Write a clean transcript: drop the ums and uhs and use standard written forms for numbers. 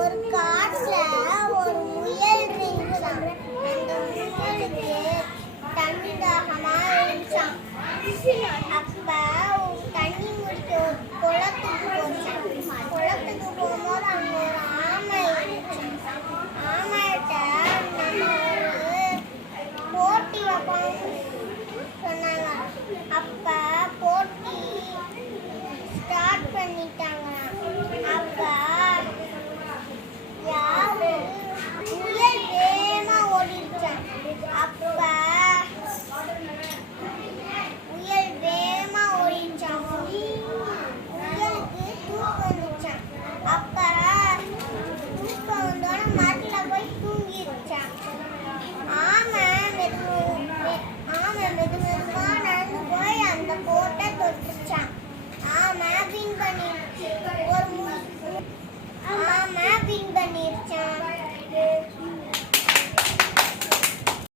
ஒரு காட்டுல ஒரு முயல் இருந்துச்சாம். அந்த முயலுக்கு தண்ணி தாகமா இருந்துச்சாம். அப்ப தண்ணி முடிக்க ஒரு குளத்துக்கு போச்சாம். குளத்துக்கு போகும்போது அங்க ஒரு ஆமை இருந்துச்சாம். ஆமையிட்ட நம்ம ஒரு போட்டி வைப்போம்னு சொன்னாங்க. அப்ப போட்டி ஸ்டார்ட் பண்ணிட்டாங்களாம். அப்ப முயல் வேகமா ஓடிடுச்சாம். அப்ப முயல் வேகமா ஓடிடுச்சாம். முயலுக்கு தூக்கம் வந்துச்சாம். அப்ப தூக்கம் வந்தோட மரத்துல போய் தூங்கிடுச்சாம். ஆமை மெதுவா நடந்து போய் அந்த கோட்டை தொட்டுச்சாம். ஆமை வின் பண்ணி